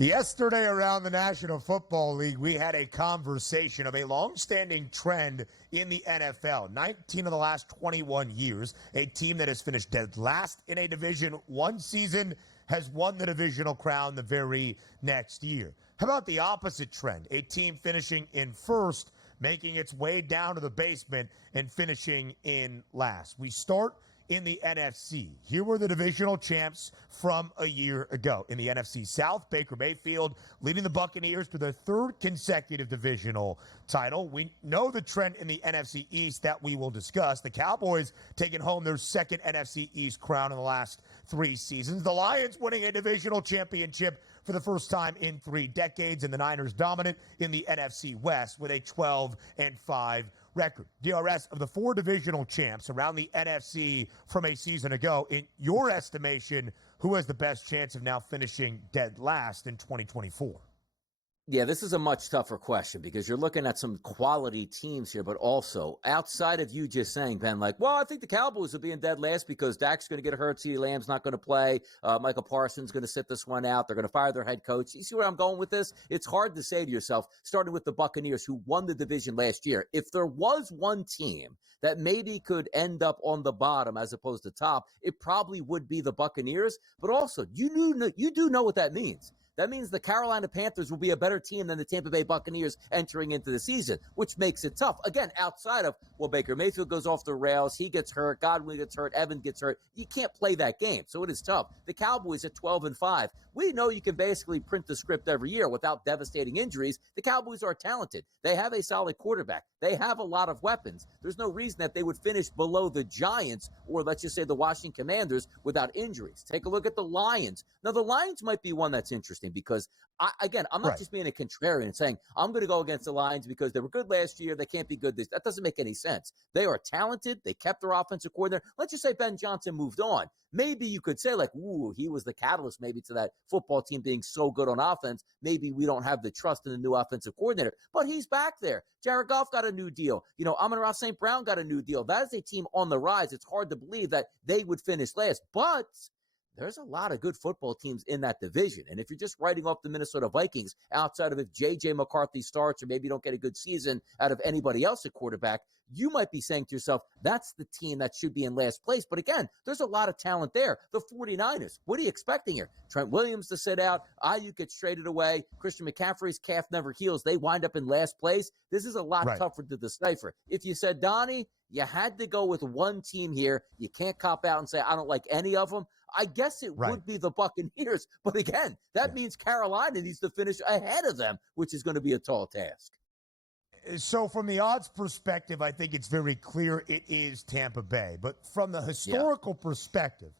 Yesterday around the National Football League, we had a conversation of a long-standing trend in the NFL. 19 of the last 21 years, a team that has finished dead last in a Division one season has won the divisional crown the very next year. How about the opposite trend? A team finishing in first, making its way down to the basement and finishing in last. We start in the NFC. Here were the divisional champs from a year ago. In the NFC South, Baker Mayfield leading the Buccaneers to their third consecutive divisional title. We know the trend in the NFC East that we will discuss. The Cowboys taking home their second NFC East crown in the last 3 seasons. The Lions winning a divisional championship for the first time in 3 decades, and the Niners dominant in the NFC West with a 12-5 record. DRS, of the 4 divisional champs around the NFC from a season ago, in your estimation, who has the best chance of now finishing dead last in 2024? Yeah, this is a much tougher question because you're looking at some quality teams here, but also outside of you just saying, Ben, like, well, I think the Cowboys will be in dead last because Dak's going to get hurt, CeeDee Lamb's not going to play, Michael Parsons going to sit this one out, they're going to fire their head coach. You see where I'm going with this? It's hard to say to yourself, starting with the Buccaneers who won the division last year, if there was one team that maybe could end up on the bottom as opposed to top, it probably would be the Buccaneers. But also, you do know what that means. That means the Carolina Panthers will be a better team than the Tampa Bay Buccaneers entering into the season, which makes it tough. Again, outside of, well, Baker Mayfield goes off the rails, he gets hurt, Godwin gets hurt, Evans gets hurt. You can't play that game, so it is tough. The Cowboys at 12-5. We know you can basically print the script every year without devastating injuries. The Cowboys are talented. They have a solid quarterback. They have a lot of weapons. There's no reason that they would finish below the Giants or let's just say the Washington Commanders without injuries. Take a look at the Lions. Now, the Lions might be one that's interesting because, I'm not just being a contrarian and saying I'm going to go against the Lions because they were good last year. They can't be good this. That doesn't make any sense. They are talented. They kept their offensive coordinator. Let's just say Ben Johnson moved on. Maybe you could say like, ooh, he was the catalyst maybe to that football team being so good on offense. Maybe we don't have the trust in the new offensive coordinator, but he's back there. Jared Goff got a new deal. Amon-Ra St. Brown got a new deal. That is a team on the rise. It's hard to believe that they would finish last, but there's a lot of good football teams in that division. And if you're just writing off the Minnesota Vikings outside of if J.J. McCarthy starts or maybe you don't get a good season out of anybody else at quarterback, you might be saying to yourself, that's the team that should be in last place. But again, there's a lot of talent there. The 49ers, what are you expecting here? Trent Williams to sit out. Ayuk gets traded away. Christian McCaffrey's calf never heals. They wind up in last place. This is a lot tougher to decipher. If you said, Donnie, you had to go with one team here. You can't cop out and say, I don't like any of them. I guess it would be the Buccaneers. But again, that means Carolina needs to finish ahead of them, which is going to be a tall task. So from the odds perspective, I think it's very clear it is Tampa Bay. But from the historical perspective,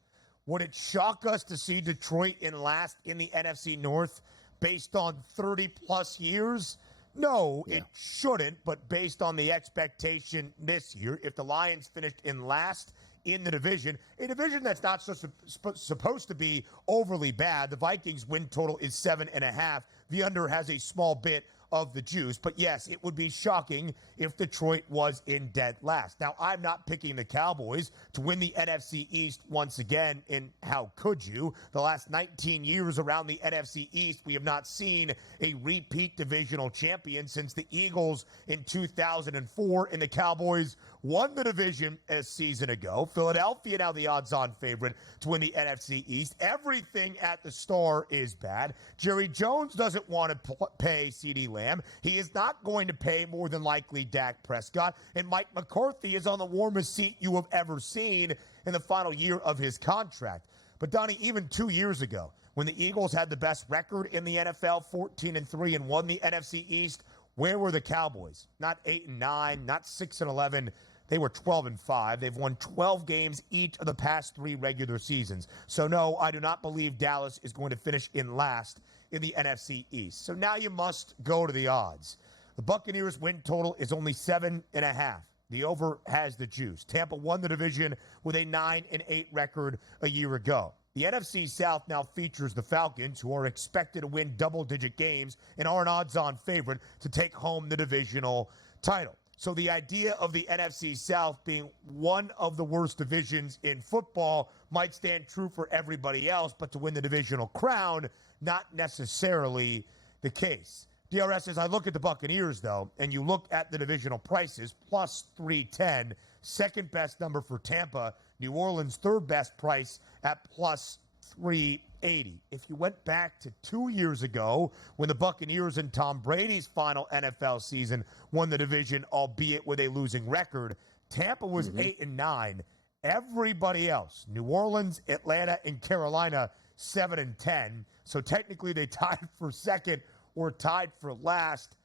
would it shock us to see Detroit in last in the NFC North based on 30-plus years? No, it shouldn't. But based on the expectation this year, if the Lions finished in last in the division, a division that's not supposed to be overly bad, the Vikings win total is 7.5. The under has a small bit of the juice. But yes, it would be shocking if Detroit was in dead last. Now, I'm not picking the Cowboys to win the NFC East once again, and how could you? The last 19 years around the NFC East, we have not seen a repeat divisional champion since the Eagles in 2004, and the Cowboys won the division a season ago. Philadelphia now the odds-on favorite to win the NFC East. Everything at the Star is bad. Jerry Jones doesn't want to pay CeeDee Lamb. He is not going to pay more than likely Dak Prescott. And Mike McCarthy is on the warmest seat you have ever seen in the final year of his contract. But Donnie, even 2 years ago, when the Eagles had the best record in the NFL, 14-3, and won the NFC East, where were the Cowboys? Not 8-9, not 6-11. They were 12-5. They've won 12 games each of the past 3 regular seasons. So no, I do not believe Dallas is going to finish in last in the NFC East. So now you must go to the odds. The Buccaneers win total is only 7.5. The over has the juice. Tampa won the division with a 9-8 record a year ago. The NFC South now features the Falcons, who are expected to win double-digit games and are an odds-on favorite to take home the divisional title. So the idea of the NFC South being one of the worst divisions in football might stand true for everybody else, but to win the divisional crown, not necessarily the case. DRS, as I look at the Buccaneers, though, and you look at the divisional prices, plus 310, second best number for Tampa, New Orleans' third best price at plus 380. If you went back to 2 years ago when the Buccaneers in Tom Brady's final NFL season won the division, albeit with a losing record, Tampa was 8-9. Everybody else, New Orleans, Atlanta, and Carolina, 7-10. So technically they tied for second or tied for last.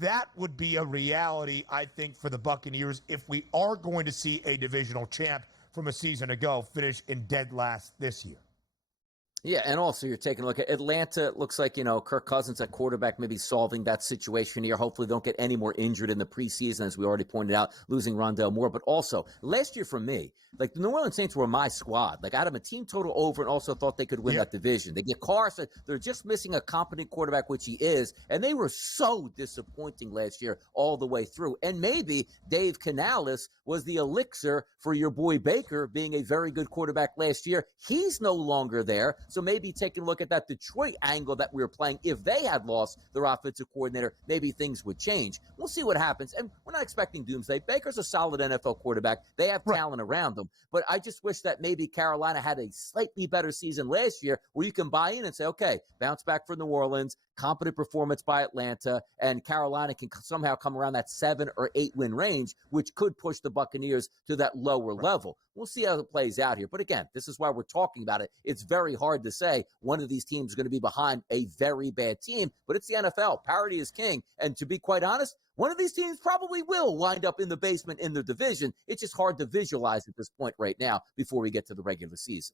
That would be a reality, I think, for the Buccaneers if we are going to see a divisional champ from a season ago finish in dead last this year. Yeah, and also you're taking a look at Atlanta. It looks like, Kirk Cousins at quarterback maybe solving that situation here. Hopefully they don't get any more injured in the preseason, as we already pointed out, losing Rondale Moore. But also, last year for me, the New Orleans Saints were my squad. I had them a team total over and also thought they could win that division. They get Carson. They're just missing a competent quarterback, which he is, and they were so disappointing last year all the way through. And maybe Dave Canales was the elixir for your boy Baker being a very good quarterback last year. He's no longer there. So maybe taking a look at that Detroit angle that we were playing, if they had lost their offensive coordinator, maybe things would change. We'll see what happens. And we're not expecting doomsday. Baker's a solid NFL quarterback. They have talent around them. But I just wish that maybe Carolina had a slightly better season last year where you can buy in and say, okay, bounce back for New Orleans, competent performance by Atlanta, and Carolina can somehow come around that 7 or 8 win range, which could push the Buccaneers to that lower level. We'll see how it plays out here. But again, this is why we're talking about it. It's very hard to say one of these teams is going to be behind a very bad team, but it's the NFL. Parity is king. And to be quite honest, one of these teams probably will wind up in the basement in the division. It's just hard to visualize at this point right now before we get to the regular season.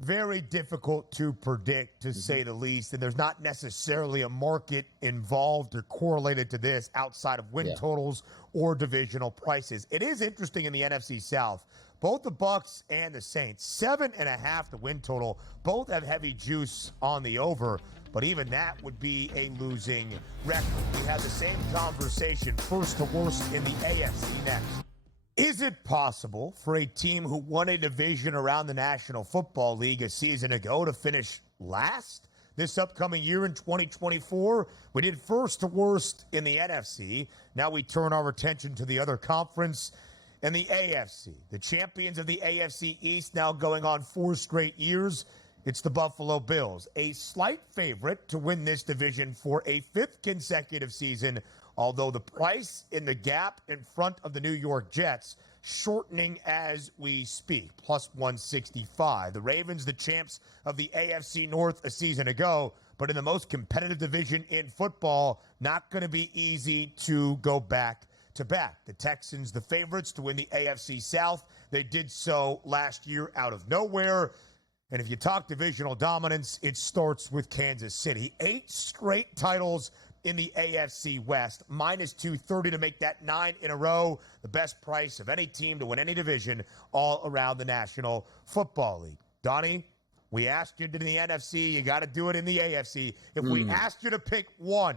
Very difficult to predict, to say the least, and there's not necessarily a market involved or correlated to this outside of win totals or divisional prices. It is interesting in the NFC South. Both the Bucs and the Saints, 7.5 the win total. Both have heavy juice on the over, but even that would be a losing record. We have the same conversation, first to worst in the AFC next. Is it possible for a team who won a division around the National Football League a season ago to finish last this upcoming year in 2024? We did first to worst in the NFC. Now we turn our attention to the other conference and the AFC. The champions of the AFC East now going on 4 straight years. It's the Buffalo Bills, a slight favorite to win this division for a 5th consecutive season, although the price in the gap in front of the New York Jets shortening as we speak, plus 165. The Ravens, the champs of the AFC North a season ago, but in the most competitive division in football, not going to be easy to go back to back. The Texans, the favorites to win the AFC South. They did so last year out of nowhere. And if you talk divisional dominance, it starts with Kansas City. 8 straight titles in the AFC West, minus 230 to make that 9 in a row, the best price of any team to win any division all around the National Football League. Donnie, we asked you to do the NFC. You got to do it in the AFC. If we asked you to pick one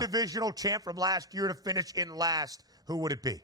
divisional champ from last year to finish in last, who would it be?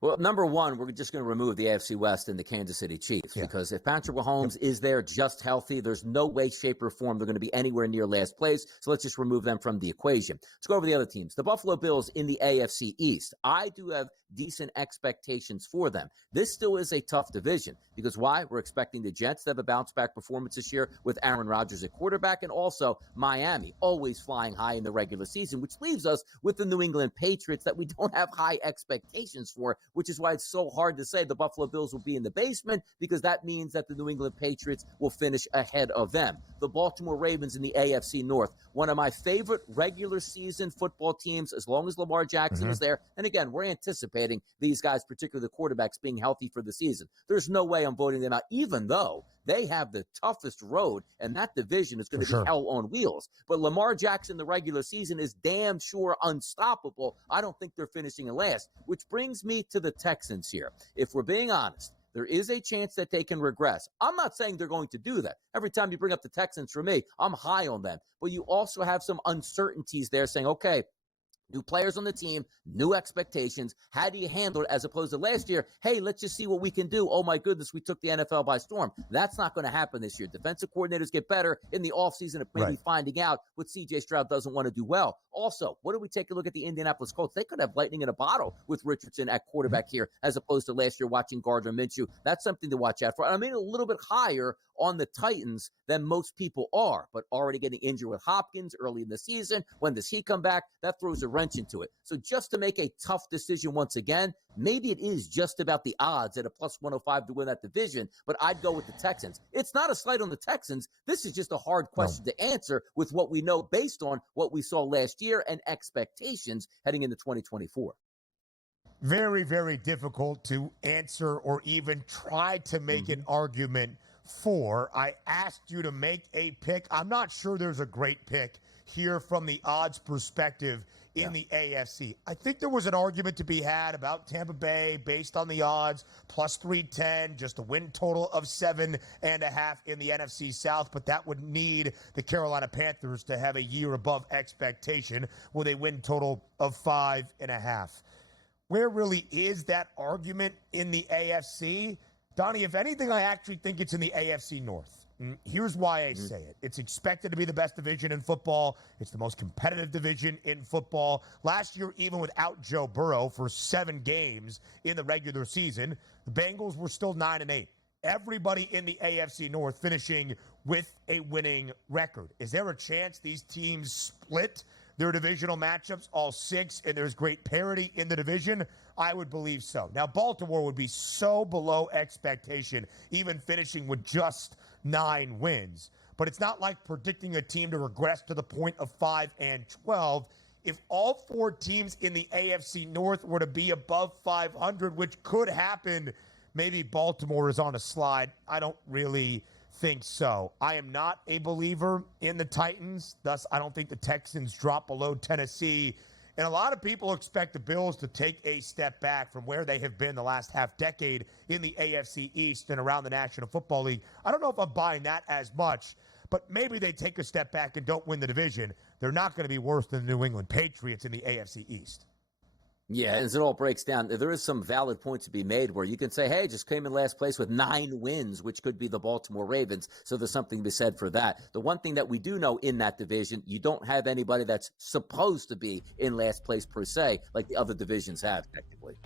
Well, number one, we're just going to remove the AFC West and the Kansas City Chiefs because if Patrick Mahomes is there just healthy, there's no way, shape, or form they're going to be anywhere near last place. So let's just remove them from the equation. Let's go over the other teams. The Buffalo Bills in the AFC East. I do have decent expectations for them. This still is a tough division because why? We're expecting the Jets to have a bounce-back performance this year with Aaron Rodgers at quarterback, and also Miami always flying high in the regular season, which leaves us with the New England Patriots that we don't have high expectations for, which is why it's so hard to say the Buffalo Bills will be in the basement because that means that the New England Patriots will finish ahead of them. The Baltimore Ravens in the AFC North, one of my favorite regular season football teams as long as Lamar Jackson is there. And again, we're anticipating these guys, particularly the quarterbacks, being healthy for the season. There's no way I'm voting them out, even though they have the toughest road, and that division is going to be hell on wheels. But Lamar Jackson, the regular season, is damn sure unstoppable. I don't think they're finishing in last, which brings me to the Texans here. If we're being honest, there is a chance that they can regress. I'm not saying they're going to do that. Every time you bring up the Texans for me, I'm high on them. But you also have some uncertainties there saying, okay, New players on the team, new expectations. How do you handle it as opposed to last year? Hey, let's just see what we can do. Oh, my goodness, we took the NFL by storm. That's not going to happen this year. Defensive coordinators get better in the offseason of maybe finding out what C.J. Stroud doesn't want to do well. Also, what do we take a look at the Indianapolis Colts? They could have lightning in a bottle with Richardson at quarterback here as opposed to last year watching Gardner Minshew. That's something to watch out for. And I mean a little bit higher on the Titans than most people are, but already getting injured with Hopkins early in the season. When does he come back? That throws a wrench into it. So just to make a tough decision once again, maybe it is just about the odds at a plus 105 to win that division, but I'd go with the Texans. It's not a slight on the Texans. This is just a hard question to answer with what we know based on what we saw last year and expectations heading into 2024. Very, very difficult to answer or even try to make an argument for. I asked you to make a pick. I'm not sure there's a great pick here from the odds perspective in the AFC. I think there was an argument to be had about Tampa Bay based on the odds, plus 310, just a win total of 7.5 in the NFC South, but that would need the Carolina Panthers to have a year above expectation with a win total of 5.5. Where really is that argument in the AFC? Donnie, if anything, I actually think it's in the AFC North. Here's why I say it. It's expected to be the best division in football. It's the most competitive division in football. Last year, even without Joe Burrow for 7 games in the regular season, the Bengals were still 9-8. Everybody in the AFC North finishing with a winning record. Is there a chance these teams split their divisional matchups, all 6, and there's great parity in the division? I would believe so. Now, Baltimore would be so below expectation, even finishing with just 9 wins. But it's not like predicting a team to regress to the point of 5-12. If all 4 teams in the AFC North were to be above 500, which could happen, maybe Baltimore is on a slide. I don't really think so. I am not a believer in the Titans. Thus, I don't think the Texans drop below Tennessee. And a lot of people expect the Bills to take a step back from where they have been the last half decade in the AFC East and around the National Football League. I don't know if I'm buying that as much, but maybe they take a step back and don't win the division. They're not going to be worse than the New England Patriots in the AFC East. Yeah, as it all breaks down, there is some valid points to be made where you can say, hey, just came in last place with 9 wins, which could be the Baltimore Ravens. So there's something to be said for that. The one thing that we do know in that division, you don't have anybody that's supposed to be in last place per se, like the other divisions have technically.